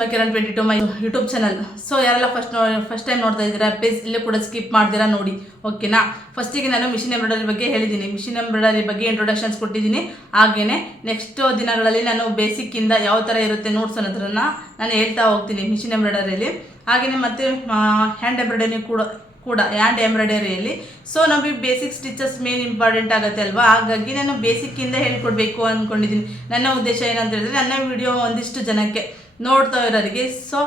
To my Kiran 22 my YouTube channel. So ಯಾರೆಲ್ಲ first time ನೋಡ್ತಾ ಇದ್ದೀರಾ ಪ್ಲೀಸ್ ಇಲ್ಲೂ ಕೂಡ ಸ್ಕಿಪ್ ಮಾಡ್ತೀರಾ ನೋಡಿ, ಓಕೆನಾ. ಫಸ್ಟಿಗೆ ನಾನು ಮಿಷಿನ್ ಎಂಬ್ರಾಯ್ಡರಿ ಬಗ್ಗೆ ಹೇಳಿದ್ದೀನಿ, ಮಿಷಿನ್ ಎಂಬ್ರಾಯ್ಡರಿ ಬಗ್ಗೆ ಇಂಟ್ರೊಡಕ್ಷನ್ಸ್ ಕೊಟ್ಟಿದ್ದೀನಿ. ಹಾಗೆಯೇ ನೆಕ್ಸ್ಟ್ ದಿನಗಳಲ್ಲಿ ನಾನು ಬೇಸಿಕ್ಕಿಂದ ಯಾವ ಥರ ಇರುತ್ತೆ ನೋಟ್ಸ್ ಅನ್ನೋದ್ರನ್ನ ನಾನು ಹೇಳ್ತಾ ಹೋಗ್ತೀನಿ ಮಿಷಿನ್ ಎಂಬ್ರಾಯ್ಡರಿಯಲ್ಲಿ. ಹಾಗೆಯೇ ಮತ್ತು ಹ್ಯಾಂಡ್ ಎಂಬ್ರಾಯ್ಡರಿ ಕೂಡ ಹ್ಯಾಂಡ್ ಎಂಬ್ರಾಯ್ಡರಿಯಲ್ಲಿ. ಸೊ ನಮಗೆ ಬೇಸಿಕ್ ಸ್ಟಿಚಸ್ ಮೇನ್ ಇಂಪಾರ್ಟೆಂಟ್ ಆಗುತ್ತೆ ಅಲ್ವಾ, ಹಾಗಾಗಿ ನಾನು ಬೇಸಿಕ್ಕಿಂದ ಹೇಳ್ಕೊಡ್ಬೇಕು ಅಂದ್ಕೊಂಡಿದ್ದೀನಿ. ನನ್ನ ಉದ್ದೇಶ ಏನಂತ ಹೇಳಿದ್ರೆ ನನ್ನ ವಿಡಿಯೋ ಒಂದಿಷ್ಟು ಜನಕ್ಕೆ ನೋಡ್ತಾ ಇರೋರಿಗೆ ಸೊ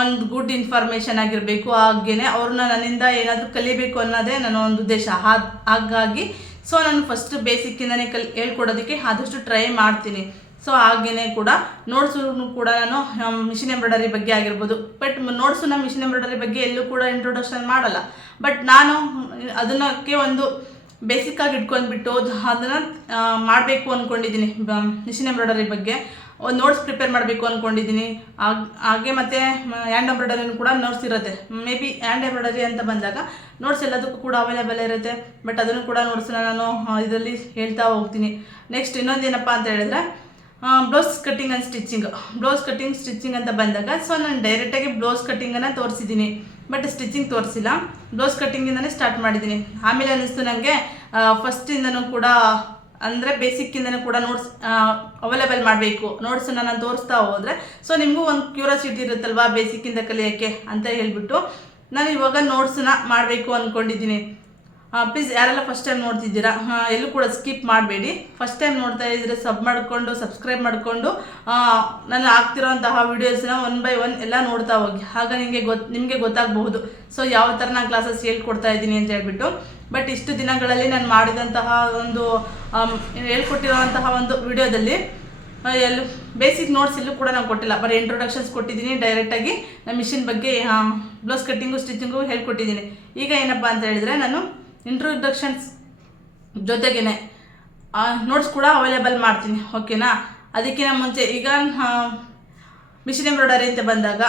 ಒಂದು ಗುಡ್ ಇನ್ಫಾರ್ಮೇಷನ್ ಆಗಿರಬೇಕು, ಹಾಗೇನೆ ಅವ್ರನ್ನ ನನ್ನಿಂದ ಏನಾದರೂ ಕಲಿಬೇಕು ಅನ್ನೋದೇ ನನ್ನ ಒಂದು ಉದ್ದೇಶ. ಹಾಗಾಗಿ ಸೊ ನಾನು ಫಸ್ಟ್ ಬೇಸಿಕ್ಕಿಂದನೇ ಹೇಳ್ಕೊಡೋದಕ್ಕೆ ಆದಷ್ಟು ಟ್ರೈ ಮಾಡ್ತೀನಿ. ಸೊ ಹಾಗೆಯೇ ಕೂಡ ನೋಟ್ಸು ಕೂಡ ನಾನು ಮಿಷಿನ್ ಎಂಬ್ರಾಯ್ಡರಿ ಬಗ್ಗೆ ಆಗಿರ್ಬೋದು, ಬಟ್ ನೋಟ್ಸನ್ನ ಮಿಷಿನ್ ಎಂಬ್ರಾಯ್ಡರಿ ಬಗ್ಗೆ ಎಲ್ಲೂ ಕೂಡ ಇಂಟ್ರೊಡಕ್ಷನ್ ಮಾಡಲ್ಲ. ಬಟ್ ನಾನು ಅದನ್ನಕ್ಕೆ ಒಂದು ಬೇಸಿಕ್ಕಾಗಿ ಇಟ್ಕೊಂಡ್ಬಿಟ್ಟು ಅದನ್ನು ಮಾಡಬೇಕು ಅಂದ್ಕೊಂಡಿದ್ದೀನಿ. ಮಿಷಿನ್ ಎಂಬ್ರಾಯ್ಡರಿ ಬಗ್ಗೆ ಒಂದು ನೋಟ್ಸ್ ಪ್ರಿಪೇರ್ ಮಾಡಬೇಕು ಅಂದ್ಕೊಂಡಿದ್ದೀನಿ. ಹಾಗೆ ಮತ್ತು ಹ್ಯಾಂಡ್ ಎಂಬ್ರಾಯ್ಡರಿನೂ ಕೂಡ ನೋಟ್ಸ್ ಇರುತ್ತೆ. ಮೇ ಬಿ ಹ್ಯಾಂಡ್ ಎಂಬ್ರಾಯ್ಡರಿ ಅಂತ ಬಂದಾಗ ನೋಟ್ಸ್ ಎಲ್ಲದಕ್ಕೂ ಕೂಡ ಅವೈಲೇಬಲ್ ಇರುತ್ತೆ, ಬಟ್ ಅದನ್ನು ಕೂಡ ನೋಟ್ಸನ್ನ ನಾನು ಇದರಲ್ಲಿ ಹೇಳ್ತಾ ಹೋಗ್ತೀನಿ. ನೆಕ್ಸ್ಟ್ ಇನ್ನೊಂದೇನಪ್ಪ ಅಂತ ಹೇಳಿದ್ರೆ ಬ್ಲೌಸ್ ಕಟ್ಟಿಂಗ್ ಆ್ಯಂಡ್ ಸ್ಟಿಚಿಂಗ್ ಅಂತ ಬಂದಾಗ ಸೊ ನಾನು ಡೈರೆಕ್ಟಾಗಿ ಬ್ಲೌಸ್ ಕಟ್ಟಿಂಗನ್ನು ತೋರಿಸಿದ್ದೀನಿ, ಬಟ್ ಸ್ಟಿಚಿಂಗ್ ತೋರಿಸಿಲ್ಲ. ಬ್ಲೌಸ್ ಕಟ್ಟಿಂಗಿಂದನೇ ಸ್ಟಾರ್ಟ್ ಮಾಡಿದ್ದೀನಿ. ಆಮೇಲೆ ಅನ್ನಿಸ್ತು ನನಗೆ ಫಸ್ಟಿಂದನೂ ಕೂಡ ಅಂದರೆ ಬೇಸಿಕ್ಕಿಂದನೂ ಕೂಡ ನೋಟ್ಸ್ ಅವೈಲೇಬಲ್ ಮಾಡಬೇಕು, ನೋಟ್ಸನ್ನು ನಾನು ತೋರಿಸ್ತಾ ಹೋದರೆ ಸೊ ನಿಮಗೂ ಒಂದು ಕ್ಯೂರಿಯಾಸಿಟಿ ಇರುತ್ತಲ್ವಾ ಬೇಸಿಕ್ಕಿಂದ ಕಲಿಯೋಕ್ಕೆ ಅಂತ ಹೇಳ್ಬಿಟ್ಟು ನಾನು ಇವಾಗ ನೋಟ್ಸನ್ನ ಮಾಡಬೇಕು ಅಂದ್ಕೊಂಡಿದ್ದೀನಿ. ಪ್ಲೀಸ್ ಯಾರೆಲ್ಲ ಫಸ್ಟ್ ಟೈಮ್ ನೋಡ್ತಿದ್ದೀರಾ ಎಲ್ಲೂ ಕೂಡ ಸ್ಕಿಪ್ ಮಾಡಬೇಡಿ. ಫಸ್ಟ್ ಟೈಮ್ ನೋಡ್ತಾ ಇದ್ದರೆ ಸಬ್ಸ್ಕ್ರೈಬ್ ಮಾಡಿಕೊಂಡು ನಾನು ಆಗ್ತಿರೋಂತಹ ವೀಡಿಯೋಸ್ನ 1 by 1 ಎಲ್ಲ ನೋಡ್ತಾ ಹೋಗಿ, ಆಗ ನಿಮಗೆ ಗೊತ್ತಾಗಬಹುದು ಸೊ ಯಾವ ಥರ ನಾನು ಕ್ಲಾಸಸ್ ಹೇಳ್ಕೊಡ್ತಾ ಇದ್ದೀನಿ ಅಂತ ಹೇಳ್ಬಿಟ್ಟು. ಬಟ್ ಇಷ್ಟು ದಿನಗಳಲ್ಲಿ ನಾನು ಮಾಡಿದಂತಹ ಒಂದು ಹೇಳ್ಕೊಟ್ಟಿರೋಂತಹ ಒಂದು ವಿಡಿಯೋದಲ್ಲಿ ಎಲ್ಲೂ ಬೇಸಿಕ್ ನೋಟ್ಸ್ ಎಲ್ಲೂ ಕೂಡ ನಾನು ಕೊಟ್ಟಿಲ್ಲ, ಬರೀ ಇಂಟ್ರೊಡಕ್ಷನ್ಸ್ ಕೊಟ್ಟಿದ್ದೀನಿ. ಡೈರೆಕ್ಟಾಗಿ ನಾನು ಮಿಷಿನ್ ಬಗ್ಗೆ ಬ್ಲೌಸ್ ಕಟ್ಟಿಂಗು ಸ್ಟಿಚಿಂಗು ಹೇಳ್ಕೊಟ್ಟಿದ್ದೀನಿ. ಈಗ ಏನಪ್ಪ ಅಂತ ಹೇಳಿದರೆ ನಾನು ಇಂಟ್ರೊಡಕ್ಷನ್ಸ್ ಜೊತೆಗೇ ನೋಟ್ಸ್ ಕೂಡ ಅವೈಲೇಬಲ್ ಮಾಡ್ತೀನಿ, ಓಕೆನಾ. ಅದಕ್ಕಿಂತ ಮುಂಚೆ ಈಗ ಮಿಷಿನ್ ಎಂಬ್ರಾಯ್ಡರಿ ಅಂತ ಬಂದಾಗ,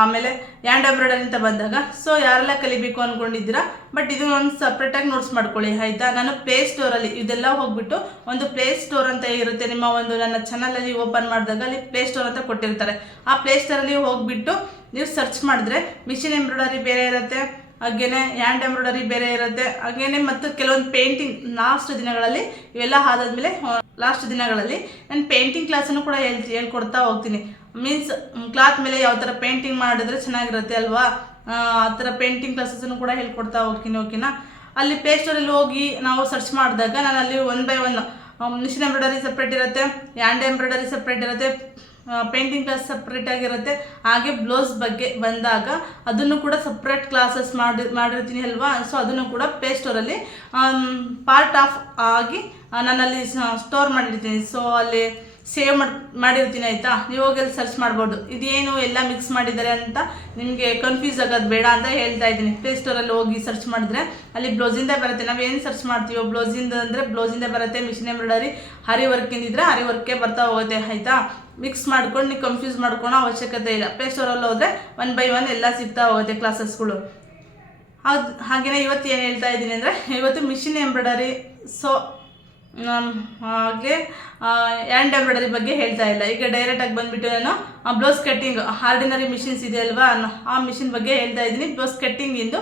ಆಮೇಲೆ ಹ್ಯಾಂಡ್ ಎಂಬ್ರಾಯ್ಡರಿ ಅಂತ ಬಂದಾಗ ಸೊ ಯಾರೆಲ್ಲ ಕಲಿಬೇಕು ಅಂದ್ಕೊಂಡಿದ್ದೀರಾ ಬಟ್ ಇದು ಒಂದು ಸಪ್ರೇಟಾಗಿ ನೋಟ್ಸ್ ಮಾಡ್ಕೊಳ್ಳಿ ಆಯಿತಾ. ನಾನು ಪ್ಲೇ ಸ್ಟೋರಲ್ಲಿ ಇದೆಲ್ಲ ಹೋಗ್ಬಿಟ್ಟು ಒಂದು ಪ್ಲೇ ಸ್ಟೋರ್ ಅಂತ ಇರುತ್ತೆ, ನಿಮ್ಮ ಒಂದು ನನ್ನ ಚಾನಲಲ್ಲಿ ಓಪನ್ ಮಾಡಿದಾಗ ಅಲ್ಲಿ ಪ್ಲೇ ಸ್ಟೋರ್ ಅಂತ ಕೊಟ್ಟಿರ್ತಾರೆ. ಆ ಪ್ಲೇ ಸ್ಟೋರಲ್ಲಿ ಹೋಗಿಬಿಟ್ಟು ನೀವು ಸರ್ಚ್ ಮಾಡಿದ್ರೆ ಮಿಷಿನ್ ಎಂಬ್ರಾಯ್ಡರಿ ಬೇರೆ ಇರುತ್ತೆ, ಹಾಗೇನೆ ಹ್ಯಾಂಡ್ ಎಂಬ್ರಾಯ್ಡರಿ ಬೇರೆ ಇರುತ್ತೆ, ಹಾಗೇನೆ ಮತ್ತು ಕೆಲವೊಂದು ಪೇಂಟಿಂಗ್ ಇವೆಲ್ಲ ಆದಾದ್ಮೇಲೆ ಲಾಸ್ಟ್ ದಿನಗಳಲ್ಲಿ ನಾನು ಪೇಂಟಿಂಗ್ ಕ್ಲಾಸನ್ನು ಕೂಡ ಹೇಳ್ಕೊಡ್ತಾ ಹೋಗ್ತೀನಿ. ಮೀನ್ಸ್ ಕ್ಲಾತ್ ಮೇಲೆ ಯಾವ ಥರ ಪೇಂಟಿಂಗ್ ಮಾಡಿದ್ರೆ ಚೆನ್ನಾಗಿರುತ್ತೆ ಅಲ್ವಾ, ಆ ಥರ ಪೇಂಟಿಂಗ್ ಕ್ಲಾಸಸ್ಸನ್ನು ಕೂಡ ಹೇಳ್ಕೊಡ್ತಾ ಹೋಗ್ತೀನಿ, ಓಕೆನಾ. ಅಲ್ಲಿ ಪ್ಲೇ ಸ್ಟೋರಲ್ಲಿ ಹೋಗಿ ನಾವು ಸರ್ಚ್ ಮಾಡಿದಾಗ ನಾನು ಅಲ್ಲಿ 1 by 1 ಮಿಷಿನ್ ಎಂಬ್ರಾಯ್ಡರಿ ಸಪ್ರೇಟ್ ಇರುತ್ತೆ, ಹ್ಯಾಂಡ್ ಎಂಬ್ರಾಯ್ಡರಿ ಸಪ್ರೇಟ್ ಇರುತ್ತೆ, ಪೇಂಟಿಂಗ್ ಕ್ಲಾಸ್ ಸಪ್ರೇಟ್ ಆಗಿರುತ್ತೆ. ಹಾಗೆ ಬ್ಲೌಸ್ ಬಗ್ಗೆ ಬಂದಾಗ ಅದನ್ನು ಕೂಡ ಸಪ್ರೇಟ್ ಕ್ಲಾಸಸ್ ಮಾಡಿರ್ತೀನಿ ಅಲ್ವಾ. ಸೊ ಅದನ್ನು ಕೂಡ ಪ್ಲೇ ಸ್ಟೋರಲ್ಲಿ ಪಾರ್ಟ್ ಆಫ್ ಆಗಿ ನಾನಲ್ಲಿ ಸ್ಟೋರ್ ಮಾಡಿರ್ತೀನಿ. ಸೊ ಅಲ್ಲಿ ಸೇವ್ ಮಾಡಿರ್ತೀನಿ ಆಯಿತಾ. ನೀವು ಹೋಗಿ ಅಲ್ಲಿ ಸರ್ಚ್ ಮಾಡ್ಬೋದು. ಇದೇನು ಎಲ್ಲ ಮಿಕ್ಸ್ ಮಾಡಿದ್ದಾರೆ ಅಂತ ನಿಮಗೆ ಕನ್ಫ್ಯೂಸ್ ಆಗೋದು ಬೇಡ ಅಂತ ಹೇಳ್ತಾ ಇದ್ದೀನಿ. ಪ್ಲೇ ಸ್ಟೋರಲ್ಲಿ ಹೋಗಿ ಸರ್ಚ್ ಮಾಡಿದ್ರೆ ಅಲ್ಲಿ ಬ್ಲೌಸಿಂದ ಬರುತ್ತೆ. ನಾವೇನು ಸರ್ಚ್ ಮಾಡ್ತೀವೋ ಬ್ಲೌಸಿಂದ ಅಂದರೆ ಬ್ಲೌಸಿಂದ ಬರುತ್ತೆ, ಮಿಷಿನ್ ಎಂಬ್ರಾಯ್ಡರಿ ಹರಿ ವರ್ಕಿಂದಿದ್ರೆ ಹರಿ ವರ್ಕೇ ಬರ್ತಾ ಹೋಗುತ್ತೆ ಆಯಿತಾ. ಮಿಕ್ಸ್ ಮಾಡ್ಕೊಂಡು ನೀವು ಕನ್ಫ್ಯೂಸ್ ಮಾಡ್ಕೊಳೋ ಅವಶ್ಯಕತೆ ಇಲ್ಲ. ಪ್ಲೇ ಸ್ಟೋರಲ್ಲಿ ಹೋದರೆ 1 by 1 ಎಲ್ಲ ಸಿಗ್ತಾ ಹೋಗುತ್ತೆ ಕ್ಲಾಸಸ್ಗಳು. ಹಾಗೆಯೇ ಇವತ್ತು ಏನು ಹೇಳ್ತಾ ಇದ್ದೀನಿ ಅಂದರೆ ಇವತ್ತು ಮಿಷಿನ್ ಎಂಬ್ರಾಯ್ಡರಿ ಸೊ ಹಾಗೆ ಹ್ಯಾಂಡ್ ಎಂಬ್ರಾಯ್ಡರಿ ಬಗ್ಗೆ ಹೇಳ್ತಾ ಇಲ್ಲ. ಈಗ ಡೈರೆಕ್ಟಾಗಿ ಬಂದುಬಿಟ್ಟು ನಾನು ಬ್ಲೌಸ್ ಕಟ್ಟಿಂಗ್ ಆರ್ಡಿನರಿ ಮಿಷಿನ್ಸ್ ಇದೆ ಅಲ್ವಾ, ಆ ಮಿಷಿನ್ ಬಗ್ಗೆ ಹೇಳ್ತಾ ಇದ್ದೀನಿ. ಬ್ಲೌಸ್ ಕಟ್ಟಿಂಗಿಂದು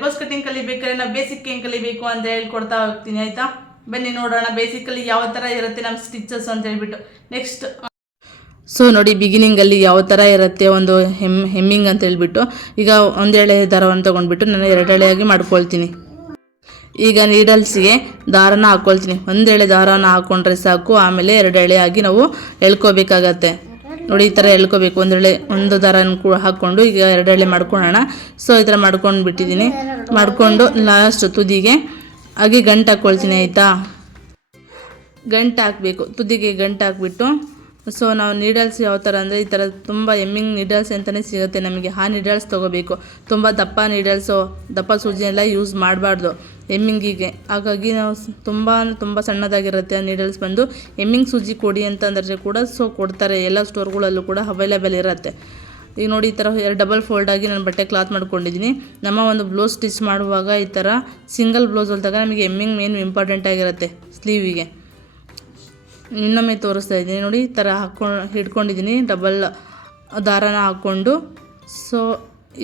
ಬ್ಲೌಸ್ ಕಟ್ಟಿಂಗ್ ಕಲಿಬೇಕಾದ್ರೆ ನಾವು ಬೇಸಿಕ್ ಹೆಂಗೆ ಕಲಿಬೇಕು ಅಂತ ಹೇಳ್ಕೊಡ್ತಾ ಹೋಗ್ತೀನಿ ಆಯಿತಾ. ಬನ್ನಿ ನೋಡೋಣ ಬೇಸಿಕಲಿ ಯಾವ ಥರ ಇರುತ್ತೆ ನಮ್ಮ ಸ್ಟಿಚಸ್ ಅಂತ ಹೇಳ್ಬಿಟ್ಟು. ನೆಕ್ಸ್ಟ್ ಸೊ ನೋಡಿ ಬಿಗಿನಿಂಗಲ್ಲಿ ಯಾವ ಥರ ಇರುತ್ತೆ ಒಂದು ಹೆಮ್ಮಿಂಗ್ ಅಂತ ಹೇಳ್ಬಿಟ್ಟು, ಈಗ ಒಂದೆಳೆ ದಾರವನ್ನು ತೊಗೊಂಡ್ಬಿಟ್ಟು ನಾನು 2 ಎಳೆಯಾಗಿ ಮಾಡ್ಕೊಳ್ತೀನಿ. ಈಗ ನೀಡಲ್ಸ್ಗೆ ದಾರನ ಹಾಕ್ಕೊಳ್ತೀನಿ. 1 ಎಳೆ ದಾರನ ಹಾಕ್ಕೊಂಡ್ರೆ ಸಾಕು, ಆಮೇಲೆ 2 ಎಳೆಯಾಗಿ ನಾವು ಎಳ್ಕೊಬೇಕಾಗತ್ತೆ. ನೋಡಿ ಈ ಥರ ಎಳ್ಕೊಬೇಕು. ಒಂದು ದಾರನ ಕೂಡ ಹಾಕ್ಕೊಂಡು ಈಗ 2 ಎಳೆ ಮಾಡ್ಕೊಳ್ಳೋಣ. ಸೊ ಈ ಥರ ಮಾಡ್ಕೊಂಡು ಬಿಟ್ಟಿದ್ದೀನಿ. ಮಾಡಿಕೊಂಡು ಲಾಸ್ಟ್ ತುದಿಗೆ ಹಾಗೆ ಗಂಟು ಹಾಕ್ಕೊಳ್ತೀನಿ ಆಯಿತಾ. ಗಂಟು ಹಾಕಬೇಕು, ತುದಿಗೆ ಗಂಟು ಹಾಕ್ಬಿಟ್ಟು ಸೊ ನಾವು ನೀಡಲ್ಸ್ ಯಾವ ಥರ ಅಂದರೆ ಈ ಥರ ತುಂಬ ಎಮ್ಮಿಂಗ್ ನೀಡಲ್ಸ್ ಅಂತಲೇ ಸಿಗುತ್ತೆ ನಮಗೆ. ಆ ನೀಡಲ್ಸ್ ತೊಗೋಬೇಕು. ತುಂಬ ದಪ್ಪ ಸೂಜಿನೆಲ್ಲ ಯೂಸ್ ಮಾಡಬಾರ್ದು ಎಮ್ಮಿಂಗಿಗೆ. ಹಾಗಾಗಿ ನಾವು ತುಂಬ ಸಣ್ಣದಾಗಿರುತ್ತೆ ಆ ನೀಡಲ್ಸ್ ಬಂದು. ಎಮ್ಮಿಂಗ್ ಸೂಜಿ ಕೊಡಿ ಅಂತಂದರೆ ಕೂಡ ಸೊ ಕೊಡ್ತಾರೆ, ಎಲ್ಲ ಸ್ಟೋರ್ಗಳಲ್ಲೂ ಕೂಡ ಅವೈಲೇಬಲ್ ಇರುತ್ತೆ. ಈಗ ನೋಡಿ ಈ ಥರ 2 ಡಬಲ್ ಫೋಲ್ಡ್ ಆಗಿ ನಾನು ಬಟ್ಟೆ ಕ್ಲಾತ್ ಮಾಡ್ಕೊಂಡಿದ್ದೀನಿ. ನಮ್ಮ ಒಂದು ಬ್ಲೌಸ್ ಸ್ಟಿಚ್ ಮಾಡುವಾಗ ಈ ಥರ ಸಿಂಗಲ್ ಬ್ಲೌಸ್ ಹೊಲಿದಾಗ ನಮಗೆ ಎಮ್ಮಿಂಗ್ ಮೇನ್ ಇಂಪಾರ್ಟೆಂಟ್ ಆಗಿರುತ್ತೆ ಸ್ಲೀವಿಗೆ. ಇನ್ನೊಮ್ಮೆ ತೋರಿಸ್ತಾ ಇದ್ದೀನಿ ನೋಡಿ, ಈ ಥರ ಹಿಡ್ಕೊಂಡಿದ್ದೀನಿ ಡಬಲ್ ದಾರನ ಹಾಕ್ಕೊಂಡು ಸೊ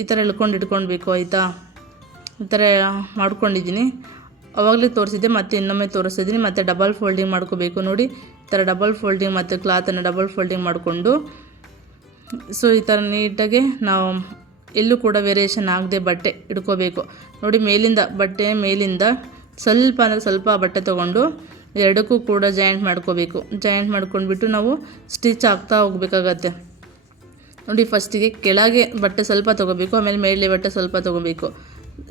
ಈ ಥರ ಇಟ್ಕೊಳ್ಬೇಕು ಆಯಿತಾ. ಈ ಥರ ಮಾಡ್ಕೊಂಡಿದ್ದೀನಿ, ಆವಾಗಲೇ ತೋರಿಸಿದ್ದೆ, ಮತ್ತು ಇನ್ನೊಮ್ಮೆ ತೋರಿಸಿದ್ದೀನಿ. ಮತ್ತು ಡಬಲ್ ಫೋಲ್ಡಿಂಗ್ ಮಾಡ್ಕೋಬೇಕು ನೋಡಿ. ಈ ಥರ ಡಬಲ್ ಫೋಲ್ಡಿಂಗ್ ಮತ್ತು ಕ್ಲಾತನ್ನು ಡಬಲ್ ಫೋಲ್ಡಿಂಗ್ ಮಾಡಿಕೊಂಡು ಸೊ ಈ ಥರ ನೀಟಾಗಿ ನಾವು ಎಲ್ಲೂ ಕೂಡ ವೇರಿಯೇಷನ್ ಆಗದೆ ಬಟ್ಟೆ ಇಟ್ಕೋಬೇಕು ನೋಡಿ. ಮೇಲಿಂದ ಸ್ವಲ್ಪ ಅಂದರೆ ಸ್ವಲ್ಪ ಬಟ್ಟೆ ತೊಗೊಂಡು ಎರಡಕ್ಕೂ ಕೂಡ ಜಾಯಿಂಟ್ ಮಾಡ್ಕೋಬೇಕು. ಜಾಯಿಂಟ್ ಮಾಡ್ಕೊಂಡ್ಬಿಟ್ಟು ನಾವು ಸ್ಟಿಚ್ ಹಾಕ್ತಾ ಹೋಗ್ಬೇಕಾಗತ್ತೆ ನೋಡಿ. ಫಸ್ಟಿಗೆ ಕೆಳಗೆ ಬಟ್ಟೆ ಸ್ವಲ್ಪ ತೊಗೋಬೇಕು, ಆಮೇಲೆ ಮೇಲೆ ಬಟ್ಟೆ ಸ್ವಲ್ಪ ತೊಗೋಬೇಕು.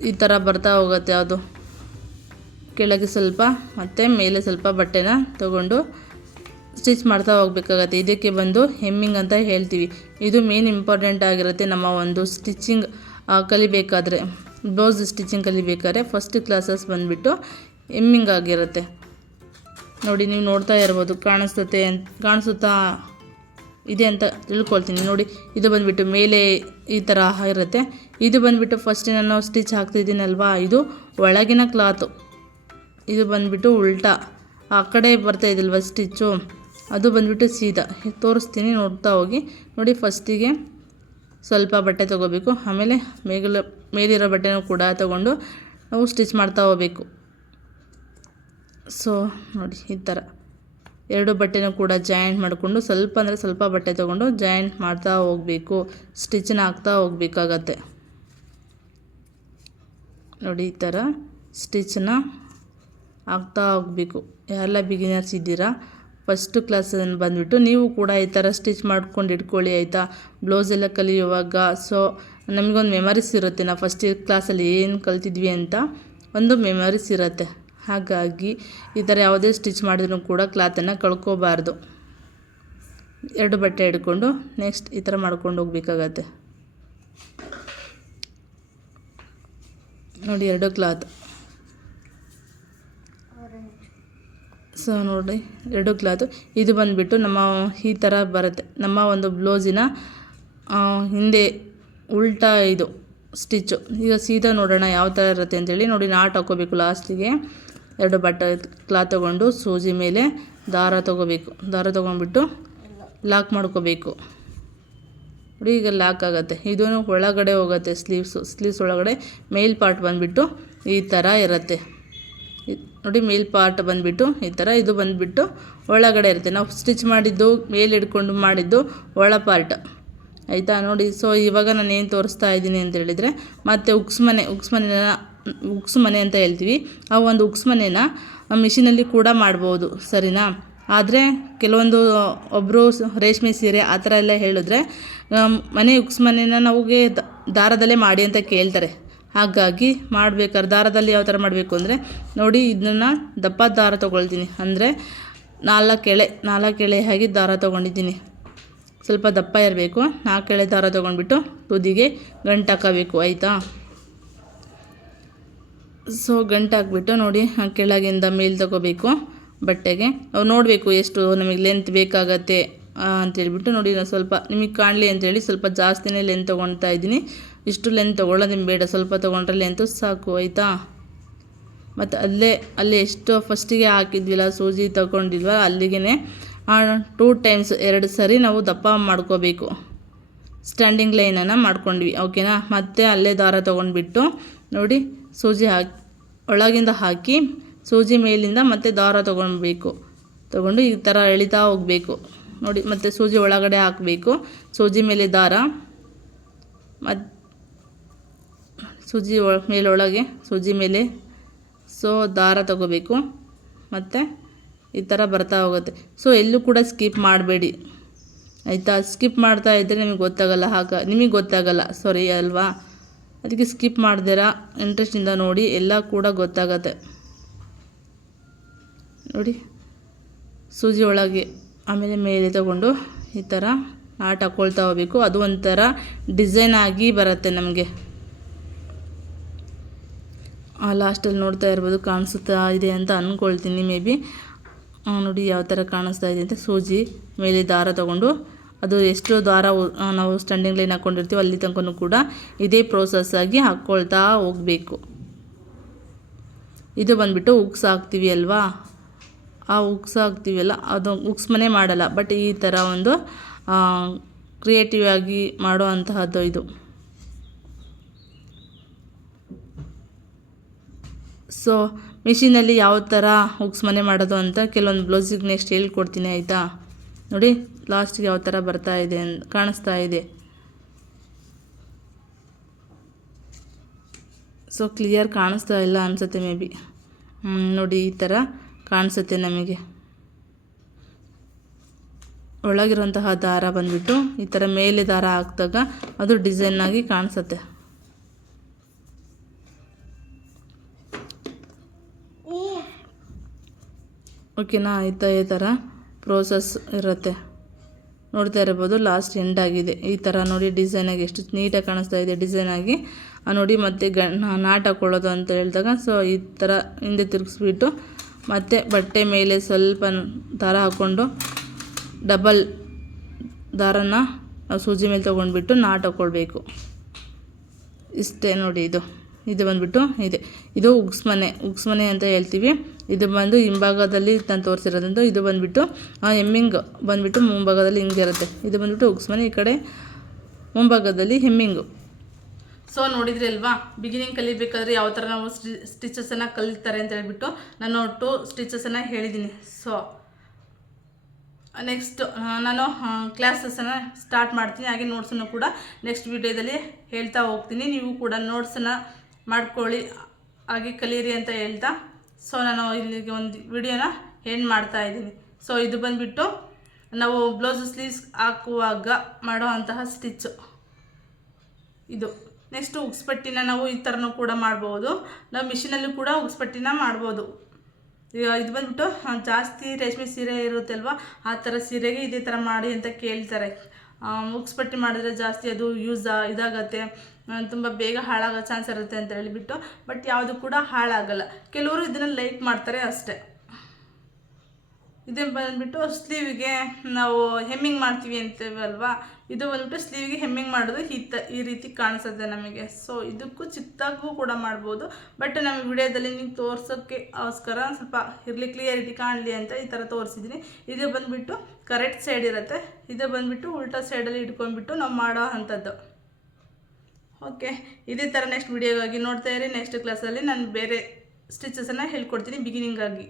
ಈ ಥರ ಬರ್ತಾ ಹೋಗುತ್ತೆ. ಅದು ಕೆಳಗೆ ಸ್ವಲ್ಪ ಮತ್ತು ಮೇಲೆ ಸ್ವಲ್ಪ ಬಟ್ಟೆನ ತೊಗೊಂಡು ಸ್ಟಿಚ್ ಮಾಡ್ತಾ ಹೋಗ್ಬೇಕಾಗತ್ತೆ. ಇದಕ್ಕೆ ಬಂದು ಹೆಮ್ಮಿಂಗ್ ಅಂತ ಹೇಳ್ತೀವಿ. ಇದು ಮೇನ್ ಇಂಪಾರ್ಟೆಂಟ್ ಆಗಿರುತ್ತೆ ನಮ್ಮ ಒಂದು ಸ್ಟಿಚಿಂಗ್ ಕಲಿಬೇಕಾದ್ರೆ, ಬ್ಲೌಸ್ ಸ್ಟಿಚಿಂಗ್ ಕಲಿಬೇಕಾದ್ರೆ ಫಸ್ಟ್ ಕ್ಲಾಸಸ್ ಬಂದುಬಿಟ್ಟು ಹೆಮ್ಮಿಂಗ್ ಆಗಿರುತ್ತೆ ನೋಡಿ. ನೀವು ನೋಡ್ತಾ ಇರ್ಬೋದು, ಕಾಣಿಸುತ್ತಾ ಇದೆ ಅಂತ ತಿಳ್ಕೊಳ್ತೀನಿ ನೋಡಿ. ಇದು ಬಂದುಬಿಟ್ಟು ಮೇಲೆ ಈ ಥರ ಇರುತ್ತೆ. ಇದು ಬಂದುಬಿಟ್ಟು ಫಸ್ಟ್ ನಾನು ಸ್ಟಿಚ್ ಹಾಕ್ತಿದ್ದೀನಲ್ವಾ, ಇದು ಒಳಗಿನ ಕ್ಲಾತು. ಇದು ಬಂದುಬಿಟ್ಟು ಉಲ್ಟಾ ಆ ಕಡೆ ಬರ್ತಾ ಇದಲ್ವ ಸ್ಟಿಚ್ಚು, ಅದು ಬಂದುಬಿಟ್ಟು ಸೀದಾ ತೋರಿಸ್ತೀನಿ, ನೋಡ್ತಾ ಹೋಗಿ ನೋಡಿ. ಫಸ್ಟಿಗೆ ಸ್ವಲ್ಪ ಬಟ್ಟೆ ತೊಗೋಬೇಕು, ಆಮೇಲೆ ಮೇಲಿರೋ ಬಟ್ಟೆನೂ ಕೂಡ ತೊಗೊಂಡು ನಾವು ಸ್ಟಿಚ್ ಮಾಡ್ತಾ ಹೋಗಬೇಕು. ಸೊ ನೋಡಿ ಈ ಥರ ಎರಡು ಬಟ್ಟೆನೂ ಕೂಡ ಜಾಯಿಂಟ್ ಮಾಡಿಕೊಂಡು ಸ್ವಲ್ಪ ಅಂದರೆ ಸ್ವಲ್ಪ ಬಟ್ಟೆ ತೊಗೊಂಡು ಜಾಯಿಂಟ್ ಮಾಡ್ತಾ ಹೋಗಬೇಕು, ಸ್ಟಿಚ್ಚನ್ನ ಹಾಕ್ತಾ ಹೋಗ್ಬೇಕಾಗತ್ತೆ ನೋಡಿ. ಈ ಥರ ಸ್ಟಿಚ್ಚನ್ನ ಹಾಕ್ತಾ ಹೋಗಬೇಕು. ಯಾರೆಲ್ಲ ಬಿಗಿನರ್ಸ್ ಇದ್ದೀರಾ, ಫಸ್ಟು ಕ್ಲಾಸನ್ನು ಬಂದುಬಿಟ್ಟು ನೀವು ಕೂಡ ಈ ಥರ ಸ್ಟಿಚ್ ಮಾಡ್ಕೊಂಡು ಇಟ್ಕೊಳ್ಳಿ ಆಯಿತಾ. ಬ್ಲೌಸ್ ಎಲ್ಲ ಕಲಿಯುವಾಗ ಸೊ ನಮಗೊಂದು ಮೆಮರೀಸ್ ಇರುತ್ತೆ, ನಾವು ಫಸ್ಟ್ ಕ್ಲಾಸಲ್ಲಿ ಏನು ಕಲ್ತಿದ್ವಿ ಅಂತ ಒಂದು ಮೆಮರೀಸ್ ಇರುತ್ತೆ. ಹಾಗಾಗಿ ಈ ಥರ ಯಾವುದೇ ಸ್ಟಿಚ್ ಮಾಡಿದ್ರೂ ಕೂಡ ಕ್ಲಾತನ್ನು ಕಳ್ಕೋಬಾರ್ದು. ಎರಡು ಬಟ್ಟೆ ಹಿಡ್ಕೊಂಡು ನೆಕ್ಸ್ಟ್ ಈ ಥರ ಮಾಡ್ಕೊಂಡು ಹೋಗ್ಬೇಕಾಗತ್ತೆ ನೋಡಿ. ಎರಡು ಕ್ಲಾತ್ ಸೊ ನೋಡಿ, ಎರಡು ಕ್ಲಾತು. ಇದು ಬಂದುಬಿಟ್ಟು ನಮ್ಮ ಈ ಥರ ಬರುತ್ತೆ ನಮ್ಮ ಒಂದು ಬ್ಲೌಸಿನ ಹಿಂದೆ ಉಲ್ಟಾ ಇದು ಸ್ಟಿಚ್ಚು. ಈಗ ಸೀದಾ ನೋಡೋಣ ಯಾವ ಥರ ಇರುತ್ತೆ ಅಂತೇಳಿ ನೋಡಿ. ನಾಟ್ ಹಾಕ್ಕೋಬೇಕು ಲಾಸ್ಟಿಗೆ. ಎರಡು ಬಟ್ಟೆ ಕ್ಲಾತ್ ತೊಗೊಂಡು ಸೂಜಿ ಮೇಲೆ ದಾರ ತೊಗೋಬೇಕು. ದಾರ ತೊಗೊಂಡ್ಬಿಟ್ಟು ಲಾಕ್ ಮಾಡ್ಕೋಬೇಕು ನೋಡಿ. ಈಗ ಲಾಕ್ ಆಗುತ್ತೆ. ಇದೂ ಒಳಗಡೆ ಹೋಗುತ್ತೆ, ಸ್ಲೀವ್ಸ್ ಒಳಗಡೆ ಮೇಲ್ ಪಾರ್ಟ್ ಬಂದುಬಿಟ್ಟು ಈ ಥರ ಇರುತ್ತೆ ನೋಡಿ. ಮೇಲ್ ಪಾರ್ಟ್ ಬಂದುಬಿಟ್ಟು ಈ ಥರ, ಇದು ಬಂದುಬಿಟ್ಟು ಒಳಗಡೆ ಇರುತ್ತೆ. ನಾವು ಸ್ಟಿಚ್ ಮಾಡಿದ್ದು ಮೇಲೆ ಹಿಡ್ಕೊಂಡು ಮಾಡಿದ್ದು ಒಳ ಪಾರ್ಟ್ ಆಯಿತಾ ನೋಡಿ. ಸೊ ಇವಾಗ ನಾನು ಏನು ತೋರಿಸ್ತಾ ಇದ್ದೀನಿ ಅಂತ ಹೇಳಿದರೆ, ಮತ್ತು ಉಕ್ಸ್ ಮನೆ ಅಂತ ಹೇಳ್ತೀವಿ. ಆ ಒಂದು ಉಕ್ಸ್ ಮನೆನ ಮಿಷಿನಲ್ಲಿ ಕೂಡ ಮಾಡ್ಬೋದು, ಸರಿನಾ. ಆದರೆ ಕೆಲವೊಂದು ಒಬ್ಬರು ರೇಷ್ಮೆ ಸೀರೆ ಆ ಥರ ಎಲ್ಲ ಹೇಳಿದ್ರೆ ಉಕ್ಸ್ ಮನೆನ ನಮಗೆ ದಾರದಲ್ಲೇ ಮಾಡಿ ಅಂತ ಕೇಳ್ತಾರೆ. ಹಾಗಾಗಿ ಮಾಡಬೇಕಾದ್ರೆ ದಾರದಲ್ಲಿ ಯಾವ ಥರ ಮಾಡಬೇಕು ಅಂದರೆ ನೋಡಿ, ಇದನ್ನು ದಪ್ಪ ದಾರ ತೊಗೊಳ್ತೀನಿ, ಅಂದರೆ 4 ಎಳೆ ಆಗಿ ದಾರ ತೊಗೊಂಡಿದ್ದೀನಿ. ಸ್ವಲ್ಪ ದಪ್ಪ ಇರಬೇಕು. 4 ಎಳೆ ದಾರ ತೊಗೊಂಡ್ಬಿಟ್ಟು ತುದಿಗೆ ಗಂಟು ಹಾಕಬೇಕು ಆಯಿತಾ. ಸೊ ಗಂಟು ಹಾಕ್ಬಿಟ್ಟು ನೋಡಿ, ಕೆಳಗಿಂದ ಮೇಲೆ ತಗೋಬೇಕು ಬಟ್ಟೆಗೆ. ಅವು ನೋಡಬೇಕು ಎಷ್ಟು ನಮಗೆ ಲೆಂತ್ ಬೇಕಾಗತ್ತೆ ಅಂತೇಳ್ಬಿಟ್ಟು ನೋಡಿ. ನಾನು ಸ್ವಲ್ಪ ನಿಮಗೆ ಕಾಣಲಿ ಅಂತೇಳಿ ಸ್ವಲ್ಪ ಜಾಸ್ತಿನೇ ಲೆಂತ್ ತೊಗೊಳ್ತಾ ಇದ್ದೀನಿ. ಇಷ್ಟು ಲೆಂತ್ ತೊಗೊಳ್ಳೋದು ಬೇಡ, ಸ್ವಲ್ಪ ತೊಗೊಂಡ್ರೆ ಲೆಂತು ಸಾಕು ಆಯಿತಾ. ಮತ್ತು ಅಲ್ಲಿ ಎಷ್ಟು ಫಸ್ಟಿಗೆ ಹಾಕಿದ್ವಿಲ್ಲ ಸೂಜಿ ತಗೊಂಡಿಲ್ವ, ಅಲ್ಲಿಗೆ 2 ಟೈಮ್ಸ್ 2 ಸರಿ ನಾವು ದಪ್ಪ ಮಾಡ್ಕೋಬೇಕು. ಸ್ಟ್ಯಾಂಡಿಂಗ್ ಲೈನನ್ನು ಮಾಡ್ಕೊಂಡ್ವಿ ಓಕೆನಾ. ಮತ್ತು ಅಲ್ಲೇ ದಾರ ತೊಗೊಂಡ್ಬಿಟ್ಟು ನೋಡಿ, ಸೂಜಿ ಒಳಗಿಂದ ಹಾಕಿ ಸೂಜಿ ಮೇಲಿಂದ ಮತ್ತೆ ದಾರ ತೊಗೊಂಡು ಈ ಥರ ಎಳಿತಾ ಹೋಗಬೇಕು ನೋಡಿ. ಮತ್ತು ಸೂಜಿ ಒಳಗಡೆ ಹಾಕಬೇಕು, ಸೂಜಿ ಮೇಲೆ ದಾರ, ಮತ್ತು ಸೂಜಿ ಮೇಲೊಳಗೆ ಸೂಜಿ ಮೇಲೆ ಸೊ ದಾರ ತೊಗೋಬೇಕು. ಮತ್ತು ಈ ಥರ ಬರ್ತಾ ಹೋಗುತ್ತೆ. ಸೊ ಎಲ್ಲೂ ಕೂಡ ಸ್ಕಿಪ್ ಮಾಡಬೇಡಿ ಆಯಿತಾ. ಸ್ಕಿಪ್ ಮಾಡ್ತಾ ಇದ್ದರೆ ನಿಮಗೆ ಗೊತ್ತಾಗಲ್ಲ ಸಾರಿ ಅಲ್ವಾ. ಅದಕ್ಕೆ ಸ್ಕಿಪ್ ಮಾಡ್ದಿರ ಇಂಟ್ರೆಸ್ಟಿಂದ ನೋಡಿ, ಎಲ್ಲ ಕೂಡ ಗೊತ್ತಾಗತ್ತೆ ನೋಡಿ. ಸೂಜಿ ಒಳಗೆ ಆಮೇಲೆ ಮೇಲೆ ತಗೊಂಡು ಈ ಥರ ನಾಟ್ ಹಾಕ್ಕೊಳ್ತಾ ಹೋಗಬೇಕು. ಅದು ಒಂಥರ ಡಿಸೈನ್ ಆಗಿ ಬರುತ್ತೆ ನಮಗೆ. ಲಾಸ್ಟಲ್ಲಿ ನೋಡ್ತಾ ಇರ್ಬೋದು, ಕಾಣಿಸ್ತಾ ಇದೆ ಅಂತ ಅಂದ್ಕೊಳ್ತೀನಿ ಮೇ ಬಿ. ನೋಡಿ ಯಾವ ಥರ ಕಾಣಿಸ್ತಾ ಇದೆ ಅಂತ. ಸೂಜಿ ಮೇಲೆ ದಾರ ತೊಗೊಂಡು ಅದು ಎಷ್ಟು ದಾರ ನಾವು ಸ್ಟ್ಯಾಂಡಿಂಗ್ ಲೈನ್ ಹಾಕ್ಕೊಂಡಿರ್ತೀವಿ ಅಲ್ಲಿ ತನಕ ಕೂಡ ಇದೇ ಪ್ರೋಸೆಸ್ ಆಗಿ ಹಾಕ್ಕೊಳ್ತಾ ಹೋಗಬೇಕು. ಇದು ಬಂದುಬಿಟ್ಟು ಉಕ್ಸ್ ಹಾಕ್ತೀವಿ ಅಲ್ವಾ, ಆ ಉಕ್ಸ್ ಹಾಕ್ತೀವಲ್ಲ ಅದು ಉಕ್ಸ್ ಮನೆ ಮಾಡಲ್ಲ, ಬಟ್ ಈ ಥರ ಒಂದು ಕ್ರಿಯೇಟಿವ್ ಆಗಿ ಮಾಡೋ ಅಂತಹದ್ದು ಇದು. ಸೊ ಮಿಷಿನಲ್ಲಿ ಯಾವ ಥರ ಹುಕ್ಸ್ ಮನೆ ಮಾಡೋದು ಅಂತ ಕೆಲವೊಂದು ಬ್ಲೌಸಿಗೆ ನೆಕ್ಸ್ಟ್ ಹೇಳ್ಕೊಡ್ತೀನಿ ಆಯಿತಾ. ನೋಡಿ ಲಾಸ್ಟಿಗೆ ಯಾವ ಥರ ಬರ್ತಾ ಇದೆ ಕಾಣಿಸ್ತಾ ಇದೆ. ಸೊ ಕ್ಲಿಯರ್ ಕಾಣಿಸ್ತಾ ಇಲ್ಲ ಅನಿಸುತ್ತೆ ಮೇ ಬಿ. ನೋಡಿ ಈ ಥರ ಕಾಣಿಸುತ್ತೆ ನಮಗೆ. ಒಳಗಿರುವಂತಹ ದಾರ ಬಂದುಬಿಟ್ಟು ಈ ಥರ ಮೇಲೆ ದಾರ ಹಾಕಿದಾಗ ಅದು ಡಿಸೈನಾಗಿ ಕಾಣಿಸುತ್ತೆ. ಓಕೆನಾ, ಆಯಿತಾ. ಈ ಥರ ಪ್ರೋಸೆಸ್ ಇರುತ್ತೆ. ನೋಡ್ತಾ ಇರ್ಬೋದು ಲಾಸ್ಟ್ ಎಂಡ್ ಆಗಿದೆ. ಈ ಥರ ನೋಡಿ ಡಿಸೈನಾಗಿ ಎಷ್ಟು ನೀಟಾಗಿ ಕಾಣಿಸ್ತಾ ಇದೆ ಡಿಸೈನಾಗಿ. ನೋಡಿ ಮತ್ತೆ ನಾಟ್ ಹಾಕ್ಕೊಳ್ಳೋದು ಅಂತ ಹೇಳಿದಾಗ ಸೊ ಈ ಥರ ಹಿಂದೆ ತಿರುಗಿಸ್ಬಿಟ್ಟು ಮತ್ತು ಬಟ್ಟೆ ಮೇಲೆ ಸ್ವಲ್ಪ ದಾರ ಹಾಕ್ಕೊಂಡು ಡಬಲ್ ದಾರನ ನಾವು ಸೂಜಿ ಮೇಲೆ ತೊಗೊಂಡ್ಬಿಟ್ಟು ನಾಟ್ ಹಾಕ್ಕೊಳ್ಬೇಕು. ಇಷ್ಟೇ ನೋಡಿ. ಇದು ಬಂದುಬಿಟ್ಟು ಇದು ಉಗ್ಸ್ ಮನೆ ಅಂತ ಹೇಳ್ತೀವಿ. ಇದು ಬಂದು ಹಿಂಭಾಗದಲ್ಲಿ ನಾನು ತೋರಿಸಿರೋದಂತ. ಇದು ಬಂದುಬಿಟ್ಟು ಹೆಮ್ಮಿಂಗ್ ಬಂದುಬಿಟ್ಟು ಮುಂಭಾಗದಲ್ಲಿ ಹಿಂಗೆ ಇರುತ್ತೆ. ಇದು ಬಂದುಬಿಟ್ಟು ಉಗ್ಸ್ ಮನೆ, ಈ ಕಡೆ ಮುಂಭಾಗದಲ್ಲಿ ಹೆಮ್ಮಿಂಗು. ಸೊ ನೋಡಿದ್ರಿ ಅಲ್ವಾ, ಬಿಗಿನಿಂಗ್ ಕಲಿಬೇಕಾದ್ರೆ ಯಾವ ಥರ ನಾವು ಸ್ಟಿಚಸನ್ನು ಕಲಿತಾರೆ ಅಂತ ಹೇಳ್ಬಿಟ್ಟು ನಾನು 2 ಸ್ಟಿಚಸನ್ನು ಹೇಳಿದ್ದೀನಿ. ಸೊ ನೆಕ್ಸ್ಟ್ ನಾನು ಕ್ಲಾಸಸನ್ನು ಸ್ಟಾರ್ಟ್ ಮಾಡ್ತೀನಿ. ಹಾಗೆ ನೋಟ್ಸನ್ನು ಕೂಡ ನೆಕ್ಸ್ಟ್ ವಿಡಿಯೋದಲ್ಲಿ ಹೇಳ್ತಾ ಹೋಗ್ತೀನಿ. ನೀವು ಕೂಡ ನೋಟ್ಸನ್ನು ಮಾಡ್ಕೊಳ್ಳಿ, ಹಾಗೆ ಕಲೀರಿ ಅಂತ ಹೇಳ್ತಾ ಸೊ ನಾನು ಇಲ್ಲಿಗೆ ಒಂದು ವಿಡಿಯೋನ ಎಂಡ್ ಮಾಡ್ತಾ ಇದ್ದೀನಿ. ಸೊ ಇದು ಬಂದುಬಿಟ್ಟು ನಾವು ಬ್ಲೌಸ್ ಸ್ಲೀವ್ಸ್ ಹಾಕುವಾಗ ಮಾಡೋ ಅಂತಹ ಸ್ಟಿಚ್ಚು ಇದು. ನೆಕ್ಸ್ಟು ಉಗ್ಸ್ಪಟ್ಟಿನ ನಾವು ಈ ಥರನೂ ಕೂಡ ಮಾಡ್ಬೋದು. ನಾವು ಮಿಷಿನಲ್ಲೂ ಕೂಡ ಉಗ್ಸ್ಪಟ್ಟಿನ ಮಾಡ್ಬೋದು. ಇದು ಬಂದುಬಿಟ್ಟು ಜಾಸ್ತಿ ರೇಷ್ಮೆ ಸೀರೆ ಇರುತ್ತೆ ಅಲ್ವಾ, ಆ ಥರ ಸೀರೆಗೆ ಇದೇ ಥರ ಮಾಡಿ ಅಂತ ಕೇಳ್ತಾರೆ. ಉಗ್ಸ್ಪಟ್ಟಿ ಮಾಡಿದ್ರೆ ಜಾಸ್ತಿ ಅದು ಇದಾಗತ್ತೆ, ತುಂಬ ಬೇಗ ಹಾಳಾಗೋ ಚಾನ್ಸ್ ಇರುತ್ತೆ ಅಂತ ಹೇಳಿಬಿಟ್ಟು. ಬಟ್ ಯಾವುದು ಕೂಡ ಹಾಳಾಗಲ್ಲ. ಕೆಲವರು ಇದನ್ನು ಲೈಕ್ ಮಾಡ್ತಾರೆ ಅಷ್ಟೇ. ಇದೇ ಬಂದುಬಿಟ್ಟು ಸ್ಲೀವಿಗೆ ನಾವು ಹೆಮ್ಮಿಂಗ್ ಮಾಡ್ತೀವಿ ಅಂತೇವಲ್ವಾ, ಇದು ಬಂದುಬಿಟ್ಟು ಸ್ಲೀವಿಗೆ ಹೆಮ್ಮಿಂಗ್ ಮಾಡೋದು ಈ ರೀತಿ ಕಾಣಿಸುತ್ತೆ ನಮಗೆ. ಸೊ ಇದಕ್ಕೂ ಚಿಕ್ಕದಾಗೂ ಕೂಡ ಮಾಡ್ಬೋದು. ಬಟ್ ನಮ್ಮ ವಿಡಿಯೋದಲ್ಲಿ ನೀವು ತೋರ್ಸೋಕ್ಕೋಸ್ಕರ ಸ್ವಲ್ಪ ಇರಲಿ, ಕ್ಲಿಯರಿಟಿ ಕಾಣಲಿ ಅಂತ ಈ ಥರ ತೋರಿಸಿದ್ದೀನಿ. ಇದು ಬಂದುಬಿಟ್ಟು ಕರೆಕ್ಟ್ ಸೈಡ್ ಇರುತ್ತೆ, ಇದು ಬಂದುಬಿಟ್ಟು ಉಲ್ಟಾ ಸೈಡಲ್ಲಿ ಇಟ್ಕೊಂಡ್ಬಿಟ್ಟು ನಾವು ಮಾಡೋ ಅಂಥದ್ದು. ಓಕೆ, ಇದೇ ಥರ ನೆಕ್ಸ್ಟ್ ವಿಡಿಯೋಗಾಗಿ ನೋಡ್ತಾ ಇರಿ. ನೆಕ್ಸ್ಟ್ ಕ್ಲಾಸಲ್ಲಿ ನಾನು ಬೇರೆ ಸ್ಟಿಚಸನ್ನು ಹೇಳ್ಕೊಡ್ತೀನಿ ಬಿಗಿನಿಂಗಾಗಿ.